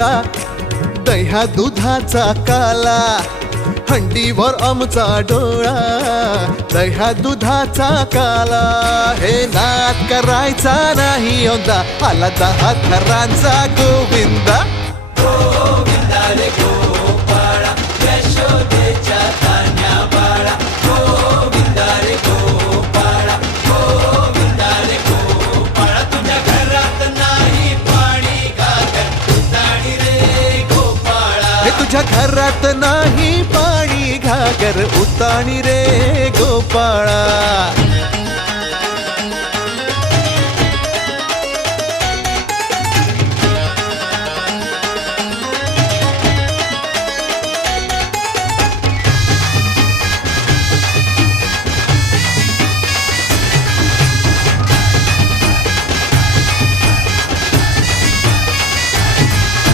दह्या दुधाचा काला, हंडीवर आमचा डोळा. दह्या दुधाचा काला, हे नाद करायचा नाही यंदा. आला 10 थरांचा गोविंदा. गोविंदा रे गोपाळा, यशोदेच्या तान्या बाळा. गोविंदा रे गोपाळा, गोविंदा रे गोपाळा. तुझ्या घरात नाही पाणी घागर, उताणी रे गोपाळा. हे तुझ्या घरात नाही पाणी घागर, उताणी रे गोपाळा.